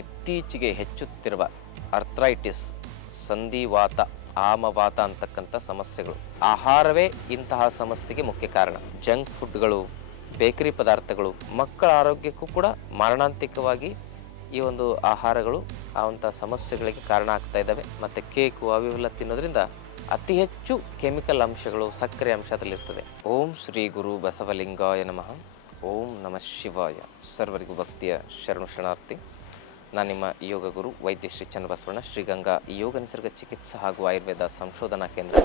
ಇತ್ತೀಚೆಗೆ ಹೆಚ್ಚುತ್ತಿರುವ ಅರ್ಥ್ರೈಟಿಸ್ ಸಂಧಿವಾತ, ಆಮವಾತ ಅಂತಕ್ಕಂಥ ಸಮಸ್ಯೆಗಳು. ಆಹಾರವೇ ಇಂತಹ ಸಮಸ್ಯೆಗೆ ಮುಖ್ಯ ಕಾರಣ. ಜಂಕ್ ಫುಡ್ಗಳು ಬೇಕರಿ ಪದಾರ್ಥಗಳು, ಮಕ್ಕಳ ಆರೋಗ್ಯಕ್ಕೂ ಕೂಡ ಮಾರಣಾಂತಿಕವಾಗಿ ಈ ಒಂದು ಆಹಾರಗಳು ಆ ಒಂದು ಸಮಸ್ಯೆಗಳಿಗೆ ಕಾರಣ ಆಗ್ತಾ ಇದ್ದಾವೆ. ಮತ್ತು ಕೇಕು ಅವೆಲ್ಲ ತಿನ್ನೋದ್ರಿಂದ ಅತಿ ಹೆಚ್ಚು ಕೆಮಿಕಲ್ ಅಂಶಗಳು ಸಕ್ಕರೆ ಅಂಶದಲ್ಲಿರ್ತದೆ. ಓಂ ಶ್ರೀ ಗುರು ಬಸವಲಿಂಗಾಯ ನಮಃ. ಓಂ ನಮಃ ಶಿವಾಯ. ಸರ್ವರಿಗೂ ಭಕ್ತಿಯ ಶರಣು ಶರಣಾರ್ಥಿ. ನಾನು ನಿಮ್ಮ ಯೋಗ ಗುರು ವೈದ್ಯ ಶ್ರೀ ಚನ್ನಬಸವಣ್ಣ ಶ್ರೀಗಂಗಾ ಯೋಗ ನಿಸರ್ಗ ಚಿಕಿತ್ಸಾ ಹಾಗೂ ಆಯುರ್ವೇದ ಸಂಶೋಧನಾ ಕೇಂದ್ರ,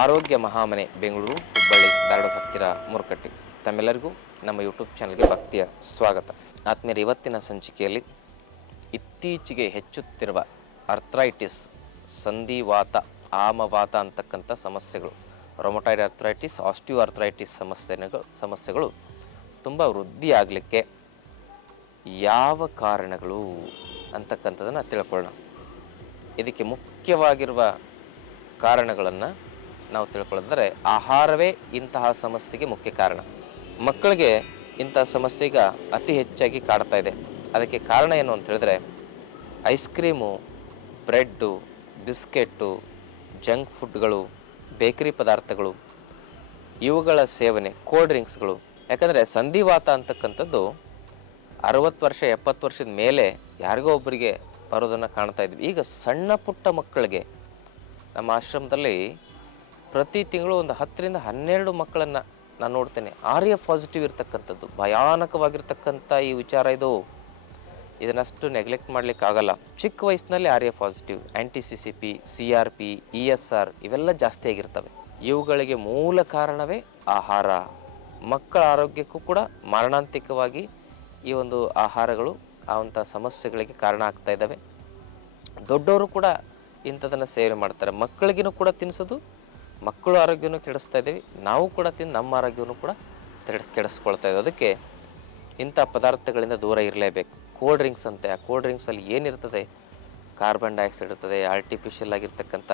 ಆರೋಗ್ಯ ಮಹಾಮನೆ, ಬೆಂಗಳೂರು, ಹುಬ್ಬಳ್ಳಿ, ಧಾರವಾಡ ಹತ್ತಿರ ಮುರುಕಟ್ಟಿ. ತಮ್ಮೆಲ್ಲರಿಗೂ ನಮ್ಮ ಯೂಟ್ಯೂಬ್ ಚಾನಲ್ಗೆ ಭಕ್ತಿಯ ಸ್ವಾಗತ. ಆತ್ಮೀಯರ ಇವತ್ತಿನ ಸಂಚಿಕೆಯಲ್ಲಿ ಇತ್ತೀಚೆಗೆ ಹೆಚ್ಚುತ್ತಿರುವ ಅರ್ಥ್ರೈಟಿಸ್ ಸಂಧಿವಾತ, ಆಮವಾತ ಅಂತಕ್ಕಂಥ ಸಮಸ್ಯೆಗಳು. ರೊಮೊಟೈಡ್ ಅರ್ಥ್ರೈಟಿಸ್ ಆಸ್ಟಿಯೋ ಅರ್ಥ್ರೈಟಿಸ್ ಸಮಸ್ಯೆಗಳು ಸಮಸ್ಯೆಗಳು ತುಂಬ ವೃದ್ಧಿ ಆಗಲಿಕ್ಕೆ ಯಾವ ಕಾರಣಗಳು ಅಂತಕ್ಕಂಥದ್ದನ್ನು ತಿಳ್ಕೊಳ್ಳೋಣ. ಇದಕ್ಕೆ ಮುಖ್ಯವಾಗಿರುವ ಕಾರಣಗಳನ್ನು ನಾವು ತಿಳ್ಕೊಳ್ಳೋದಂದರೆ ಆಹಾರವೇ ಇಂತಹ ಸಮಸ್ಯೆಗೆ ಮುಖ್ಯ ಕಾರಣ. ಮಕ್ಕಳಿಗೆ ಇಂತಹ ಸಮಸ್ಯೆ ಈಗ ಅತಿ ಹೆಚ್ಚಾಗಿ ಕಾಡ್ತಾ ಇದೆ. ಅದಕ್ಕೆ ಕಾರಣ ಏನು ಅಂತ ಹೇಳಿದ್ರೆ ice cream, bread, biscuit, junk ಫುಡ್ಗಳು, bakery ಪದಾರ್ಥಗಳು, ಇವುಗಳ ಸೇವನೆ, ಕೋಲ್ಡ್ ಡ್ರಿಂಕ್ಸ್ಗಳು. ಯಾಕಂದರೆ ಸಂಧಿವಾತ ಅಂತಕ್ಕಂಥದ್ದು ಅರವತ್ತು ವರ್ಷ, ಎಪ್ಪತ್ತು ವರ್ಷದ ಮೇಲೆ ಯಾರಿಗೋ ಒಬ್ಬರಿಗೆ ಬರೋದನ್ನು ಕಾಣ್ತಾ ಇದ್ವಿ. ಈಗ ಸಣ್ಣ ಪುಟ್ಟ ಮಕ್ಕಳಿಗೆ ನಮ್ಮ ಆಶ್ರಮದಲ್ಲಿ ಪ್ರತಿ ತಿಂಗಳು ಒಂದು ಹತ್ತರಿಂದ ಹನ್ನೆರಡು ಮಕ್ಕಳನ್ನು ನಾನು ನೋಡ್ತೇನೆ. ಆರ್ಯ ಪಾಸಿಟಿವ್ ಇರ್ತಕ್ಕಂಥದ್ದು, ಭಯಾನಕವಾಗಿರ್ತಕ್ಕಂಥ ಈ ವಿಚಾರ ಇದು. ಇದನ್ನಷ್ಟು ನೆಗ್ಲೆಕ್ಟ್ ಮಾಡಲಿಕ್ಕಾಗಲ್ಲ ಚಿಕ್ಕ ವಯಸ್ಸಿನಲ್ಲಿ RA positive anti C C P C R P E S R ಇವೆಲ್ಲ ಜಾಸ್ತಿ ಆಗಿರ್ತವೆ. ಇವುಗಳಿಗೆ ಮೂಲ ಕಾರಣವೇ ಆಹಾರ. ಮಕ್ಕಳ ಆರೋಗ್ಯಕ್ಕೂ ಕೂಡ ಮಾರಣಾಂತಿಕವಾಗಿ ಈ ಒಂದು ಆಹಾರಗಳು ಆ ಒಂಥ ಸಮಸ್ಯೆಗಳಿಗೆ ಕಾರಣ ಆಗ್ತಾ ಇದ್ದಾವೆ. ದೊಡ್ಡವರು ಕೂಡ ಇಂಥದನ್ನು ಸೇವನೆ ಮಾಡ್ತಾರೆ. ಮಕ್ಕಳಿಗೂ ಕೂಡ ತಿನ್ನಿಸೋದು, ಮಕ್ಕಳು ಆರೋಗ್ಯನೂ ಕೆಡಿಸ್ತಾ ಇದ್ದೀವಿ. ನಾವು ಕೂಡ ತಿಂದು ನಮ್ಮ ಆರೋಗ್ಯವನ್ನು ಕೂಡ ಕೆಡ- ಕೆಡಿಸ್ಕೊಳ್ತಾ ಇದ್ದೀವಿ. ಅದಕ್ಕೆ ಇಂಥ ಪದಾರ್ಥಗಳಿಂದ ದೂರ ಇರಲೇಬೇಕು. ಕೋಲ್ಡ್ ಡ್ರಿಂಕ್ಸ್ ಅಂತೆ, ಆ ಕೋಲ್ಡ್ ಡ್ರಿಂಕ್ಸಲ್ಲಿ ಏನಿರ್ತದೆ? ಕಾರ್ಬನ್ ಡೈಆಕ್ಸೈಡ್ ಇರ್ತದೆ ಆರ್ಟಿಫಿಷಿಯಲ್ ಆಗಿರ್ತಕ್ಕಂಥ,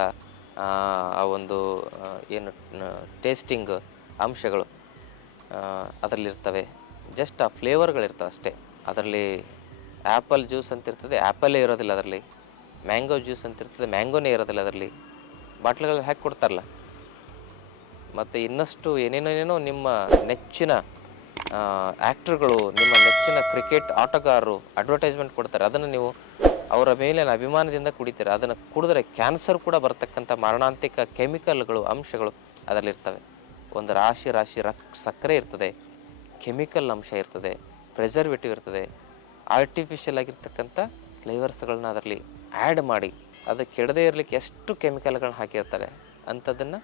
ಆ ಒಂದು ಏನು ಟೇಸ್ಟಿಂಗ್ ಅಂಶಗಳು ಅದರಲ್ಲಿರ್ತವೆ. ಜಸ್ಟ್ ಆ ಫ್ಲೇವರ್ಗಳಿರ್ತವೆ ಅಷ್ಟೇ. ಅದರಲ್ಲಿ ಆ್ಯಪಲ್ ಜ್ಯೂಸ್ ಅಂತ ಇರ್ತದೆ ಆ್ಯಪಲ್ಲೇ ಇರೋದಿಲ್ಲ ಅದರಲ್ಲಿ. ಮ್ಯಾಂಗೋ ಜ್ಯೂಸ್ ಅಂತ ಇರ್ತದೆ ಮ್ಯಾಂಗೋನೇ ಇರೋದಿಲ್ಲ ಅದರಲ್ಲಿ. ಬಾಟ್ಲ್ಗಳು ಹಾಕಿ ಕೊಡ್ತಾರಲ್ಲ. ಮತ್ತು ಇನ್ನಷ್ಟು ಏನೇನೇನೇನೋ ನಿಮ್ಮ ನೆಚ್ಚಿನ ಆ್ಯಕ್ಟ್ರ್ಗಳು ನಿಮ್ಮ ನೆಚ್ಚಿನ ಕ್ರಿಕೆಟ್ ಆಟಗಾರರು ಅಡ್ವರ್ಟೈಸ್ಮೆಂಟ್ ಕೊಡ್ತಾರೆ. ಅದನ್ನು ನೀವು ಅವರ ಮೇಲಿನ ಅಭಿಮಾನದಿಂದ ಕುಡಿತೀರ. ಅದನ್ನು ಕುಡಿದ್ರೆ ಕ್ಯಾನ್ಸರ್ ಕೂಡ ಬರ್ತಕ್ಕಂಥ ಮಾರಣಾಂತಿಕ ಕೆಮಿಕಲ್ಗಳು ಅಂಶಗಳು ಅದರಲ್ಲಿರ್ತವೆ. ಒಂದು ರಾಶಿ ರಾಶಿ ರಕ್, ಸಕ್ಕರೆ ಇರ್ತದೆ. ಕೆಮಿಕಲ್ ಅಂಶ ಇರ್ತದೆ ಪ್ರೆಸರ್ವೇಟಿವ್ ಇರ್ತದೆ ಆರ್ಟಿಫಿಷಿಯಲ್ ಆಗಿರ್ತಕ್ಕಂಥ ಫ್ಲೇವರ್ಸ್ಗಳನ್ನ ಅದರಲ್ಲಿ ಆ್ಯಡ್ ಮಾಡಿ ಅದು ಕೆಡದೇ ಇರಲಿಕ್ಕೆ ಎಷ್ಟು ಕೆಮಿಕಲ್ಗಳನ್ನ ಹಾಕಿರ್ತಾರೆ ಅಂಥದ್ದನ್ನು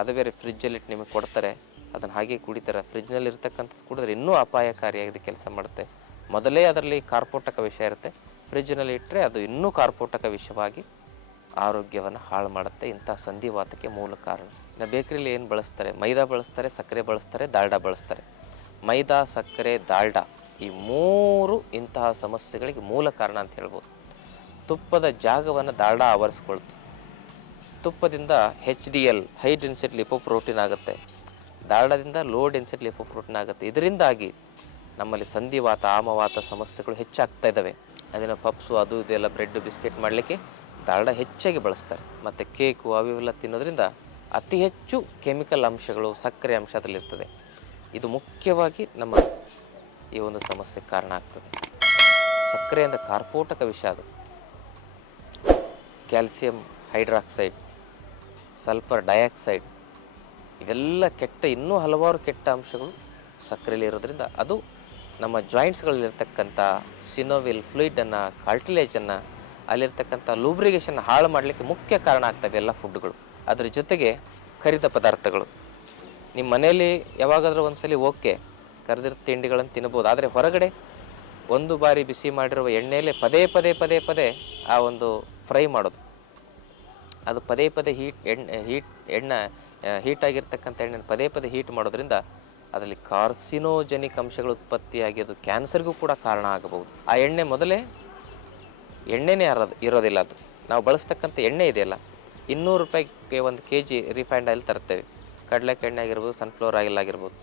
ಅದು ಬೇರೆ ಫ್ರಿಜ್ಜಲ್ಲಿ ಇಟ್ಟು ನಿಮಗೆ ಕೊಡ್ತಾರೆ. ಅದನ್ನು ಹಾಗೆ ಕುಡಿತಾರೆ. ಫ್ರಿಜ್ನಲ್ಲಿ ಇರ್ತಕ್ಕಂಥದ್ದು ಕುಡಿದ್ರೆ ಇನ್ನೂ ಅಪಾಯಕಾರಿಯಾಗಿ ಕೆಲಸ ಮಾಡುತ್ತೆ. ಮೊದಲೇ ಅದರಲ್ಲಿ ಕಾರ್ಪೋಟಕ ವಿಷ ಇರುತ್ತೆ. ಫ್ರಿಜ್ನಲ್ಲಿ ಇಟ್ಟರೆ ಅದು ಇನ್ನೂ ಕಾರ್ಪೋಟಕ ವಿಷವಾಗಿ ಆರೋಗ್ಯವನ್ನು ಹಾಳು ಮಾಡುತ್ತೆ. ಇಂಥ ಸಂಧಿವಾತಕ್ಕೆ ಮೂಲ ಕಾರಣ. ಇನ್ನು ಬೇಕರಿಲಿ ಏನು ಬಳಸ್ತಾರೆ? ಮೈದಾ ಬಳಸ್ತಾರೆ, ಸಕ್ಕರೆ ಬಳಸ್ತಾರೆ, ದಾಲ್ಡಾ ಬಳಸ್ತಾರೆ. ಮೈದಾ, ಸಕ್ಕರೆ ದಾಲ್ಡ ಈ ಮೂರು ಇಂತಹ ಸಮಸ್ಯೆಗಳಿಗೆ ಮೂಲ ಕಾರಣ ಅಂತ ಹೇಳ್ಬೋದು. ತುಪ್ಪದ ಜಾಗವನ್ನು ದಾಲ್ಡಾ ಆವರಿಸ್ಕೊಳ್ತು ತುಪ್ಪದಿಂದ H D L high density lipoprotein ಆಗುತ್ತೆ. ದಾಲ್ಡಾದಿಂದ ಲೋ ಡೆನ್ಸಿಟಿ ಲಿಪೋಪ್ರೋಟೀನ್ ಆಗುತ್ತೆ. ಇದರಿಂದಾಗಿ ನಮ್ಮಲ್ಲಿ ಸಂಧಿವಾತ, ಆಮವಾತ ಸಮಸ್ಯೆಗಳು ಹೆಚ್ಚಾಗ್ತಾ ಇದ್ದಾವೆ. ಅದನ್ನು ಪಪ್ಸು, ಅದು ಇದೆಲ್ಲ ಬ್ರೆಡ್ ಬಿಸ್ಕೆಟ್ ಮಾಡಲಿಕ್ಕೆ ದಾಲ್ಡ ಹೆಚ್ಚಾಗಿ ಬಳಸ್ತಾರೆ. ಮತ್ತು ಕೇಕು ಅವೆಲ್ಲ ತಿನ್ನೋದ್ರಿಂದ ಅತಿ ಹೆಚ್ಚು ಕೆಮಿಕಲ್ ಅಂಶಗಳು, ಸಕ್ಕರೆ ಅಂಶ ಅದರಲ್ಲಿರ್ತದೆ. ಇದು ಮುಖ್ಯವಾಗಿ ನಮ್ಮ ಈ ಒಂದು ಸಮಸ್ಯೆಗೆ ಕಾರಣ ಆಗ್ತದೆ. ಸಕ್ಕರೆಯಿಂದ ಕಾರ್ಪೋಟಕ ವಿಷ ಅದು. ಕ್ಯಾಲ್ಸಿಯಂ ಹೈಡ್ರಾಕ್ಸೈಡ್, ಸಲ್ಫರ್ ಡೈಆಕ್ಸೈಡ್ ಇವೆಲ್ಲ ಕೆಟ್ಟ, ಇನ್ನೂ ಹಲವಾರು ಕೆಟ್ಟ ಅಂಶಗಳು ಸಕ್ಕರೆಯಲ್ಲಿ ಇರೋದ್ರಿಂದ ಅದು ನಮ್ಮ ಜಾಯಿಂಟ್ಸ್ಗಳಲ್ಲಿರ್ತಕ್ಕಂಥ ಸಿನೋವಿಲ್ ಫ್ಲೂಯಿಡನ್ನು ಕಾರ್ಟಿಲೇಜನ್ನು ಅಲ್ಲಿರ್ತಕ್ಕಂಥ ಲೂಬ್ರಿಗೇಷನ್ ಹಾಳು ಮಾಡಲಿಕ್ಕೆ ಮುಖ್ಯ ಕಾರಣ ಆಗ್ತವೆ ಎಲ್ಲ ಫುಡ್ಗಳು ಅದರ ಜೊತೆಗೆ ಕರಿದ ಪದಾರ್ಥಗಳು. ನಿಮ್ಮ ಮನೆಯಲ್ಲಿ ಯಾವಾಗಾದರೂ ಒಂದ್ಸಲಿ ಓಕೆ. ಕರೆದಿರೋ ತಿಂಡಿಗಳನ್ನು ತಿನ್ಬೋದು. ಆದರೆ ಹೊರಗಡೆ ಒಂದು ಬಾರಿ ಬಿಸಿ ಮಾಡಿರುವ ಎಣ್ಣೆಯಲ್ಲೇ ಪದೇ ಪದೇ ಪದೇ ಪದೇ ಆ ಒಂದು ಫ್ರೈ ಮಾಡೋದು. ಅದು ಪದೇ ಪದೇ ಹೀಟ್ ಎಣ್ಣೆ ಹೀಟ್ ಎಣ್ಣೆ ಹೀಟ್ ಆಗಿರ್ತಕ್ಕಂಥ ಎಣ್ಣೆ ಪದೇ ಪದೇ ಹೀಟ್ ಮಾಡೋದ್ರಿಂದ ಅದರಲ್ಲಿ ಕಾರ್ಸಿನೋಜೆನಿಕ್ ಅಂಶಗಳು ಉತ್ಪತ್ತಿಯಾಗಿ ಅದು ಕ್ಯಾನ್ಸರ್ಗೂ ಕೂಡ ಕಾರಣ ಆಗಬಹುದು. ಆ ಎಣ್ಣೆ ಮೊದಲೇ ಎಣ್ಣೆನೇ ಇರೋದು ಇರೋದಿಲ್ಲ ಅದು. ನಾವು ಬಳಸ್ತಕ್ಕಂಥ ಎಣ್ಣೆ ಇದೆಯಲ್ಲ, ಇನ್ನೂರು ರೂಪಾಯಿಗೆ ಒಂದು ಕೆ ಜಿ ರಿಫೈಂಡ್ ಆಯಿಲ್ ತರ್ತೇವೆ. ಕಡಲೆಕಾಯಿ ಆಗಿರ್ಬೋದು ಸನ್ಫ್ಲವರ್ ಆಯಿಲ್ ಆಗಿರ್ಬೋದು.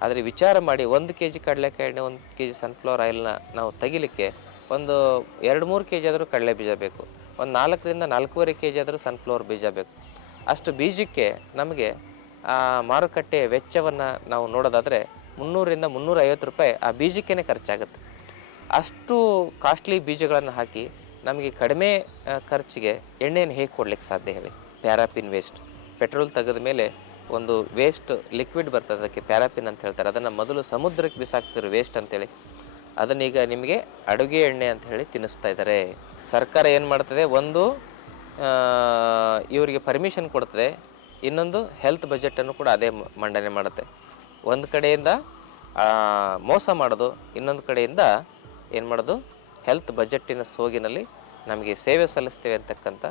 ಆದರೆ ವಿಚಾರ ಮಾಡಿ ಒಂದು ಕೆ ಜಿ ಕಡಲೆಕಾಯಿ ಒಂದು ಕೆ ಜಿ ಸನ್ಫ್ಲವರ್ ಆಯಿಲ್ನ ನಾವು ತೆಗಿಲಿಕ್ಕೆ ಒಂದು ಎರಡು ಮೂರು ಕೆ ಜಿ ಆದರೂ ಕಡಲೆ ಬೀಜ ಬೇಕು. ಒಂದು ನಾಲ್ಕರಿಂದ ನಾಲ್ಕೂವರೆ ಕೆ ಜಿ ಆದರೂ ಸನ್ಫ್ಲವರ್ ಬೀಜ ಬೇಕು. ಅಷ್ಟು ಬೀಜಕ್ಕೆ ನಮಗೆ ಮಾರುಕಟ್ಟೆ ವೆಚ್ಚವನ್ನು ನಾವು ನೋಡೋದಾದರೆ ಮುನ್ನೂರಿಂದ ಮುನ್ನೂರೈವತ್ತು ರೂಪಾಯಿ ಆ ಬೀಜಕ್ಕೇ ಖರ್ಚಾಗುತ್ತೆ. ಅಷ್ಟು ಕಾಸ್ಟ್ಲಿ ಬೀಜಗಳನ್ನು ಹಾಕಿ ನಮಗೆ ಕಡಿಮೆ ಖರ್ಚಿಗೆ ಎಣ್ಣೆಯನ್ನು ಹೇಗೆ ಕೊಡ್ಲಿಕ್ಕೆ ಸಾಧ್ಯ ಹೇಳಿ? ಪ್ಯಾರಾಪಿನ್ ವೇಸ್ಟ್ ಪೆಟ್ರೋಲ್ ತೆಗೆದ ಮೇಲೆ ಒಂದು ವೇಸ್ಟ್ ಲಿಕ್ವಿಡ್ ಬರ್ತದೆ, ಅದಕ್ಕೆ ಪ್ಯಾರಾಪಿನ್ ಅಂತ ಹೇಳ್ತಾರೆ. ಅದನ್ನು ಮೊದಲು ಸಮುದ್ರಕ್ಕೆ ಬಿಸಾಕ್ತಿರೋ ವೇಸ್ಟ್ ಅಂತೇಳಿ. ಅದನ್ನೀಗ ನಿಮಗೆ ಅಡುಗೆ ಎಣ್ಣೆ ಅಂತ ಹೇಳಿ ತಿನ್ನಿಸ್ತಾ ಇದ್ದಾರೆ. ಸರ್ಕಾರ ಏನು ಮಾಡ್ತದೆ? ಒಂದು ಇವರಿಗೆ ಪರ್ಮಿಷನ್ ಕೊಡ್ತದೆ. ಇನ್ನೊಂದು ಹೆಲ್ತ್ ಬಜೆಟನ್ನು ಕೂಡ ಅದೇ ಮಂಡನೆ ಮಾಡುತ್ತೆ. ಒಂದು ಕಡೆಯಿಂದ ಮೋಸ ಮಾಡೋದು, ಇನ್ನೊಂದು ಕಡೆಯಿಂದ ಏನು ಮಾಡೋದು? ಹೆಲ್ತ್ ಬಜೆಟ್ಟಿನ ಸೋಗಿನಲ್ಲಿ ನಮಗೆ ಸೇವೆ ಸಲ್ಲಿಸ್ತೇವೆ ಅಂತಕ್ಕಂಥ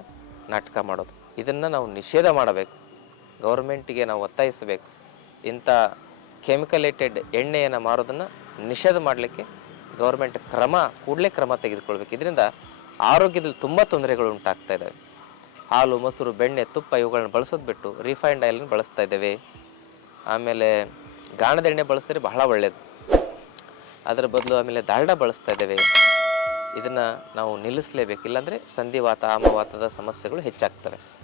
ನಾಟಕ ಮಾಡೋದು. ಇದನ್ನು ನಾವು ನಿಷೇಧ ಮಾಡಬೇಕು. ಗೌರ್ಮೆಂಟಿಗೆ ನಾವು ಒತ್ತಾಯಿಸಬೇಕು. ಇಂಥ ಕೆಮಿಕಲೇಟೆಡ್ ಎಣ್ಣೆಯನ್ನು ಮಾರೋದನ್ನು ನಿಷೇಧ ಮಾಡಲಿಕ್ಕೆ ಗೌರ್ಮೆಂಟ್ ಕ್ರಮ, ಕೂಡಲೇ ಕ್ರಮ ತೆಗೆದುಕೊಳ್ಬೇಕು. ಇದರಿಂದ ಆರೋಗ್ಯದಲ್ಲಿ ತುಂಬ ತೊಂದರೆಗಳು ಉಂಟಾಗ್ತಾ ಇದ್ದಾವೆ. ಹಾಲು, ಮೊಸರು, ಬೆಣ್ಣೆ, ತುಪ್ಪ ಇವುಗಳನ್ನ ಬಳಸೋದು ಬಿಟ್ಟು ರಿಫೈನ್ಡ್ ಆಯಿಲನ್ನು ಬಳಸ್ತಾ ಇದ್ದೇವೆ. ಆಮೇಲೆ ಗಾಣದ ಎಣ್ಣೆ ಬಳಸಿದ್ರೆ ಬಹಳ ಒಳ್ಳೆಯದು ಅದರ ಬದಲು ಆಮೇಲೆ ದಾಲ್ಡ ಬಳಸ್ತಾ ಇದ್ದೇವೆ. ಇದನ್ನು ನಾವು ನಿಲ್ಲಿಸಲೇಬೇಕು. ಇಲ್ಲಾಂದರೆ ಸಂಧಿವಾತ, ಆಮವಾತದ ಸಮಸ್ಯೆಗಳು ಹೆಚ್ಚಾಗ್ತವೆ.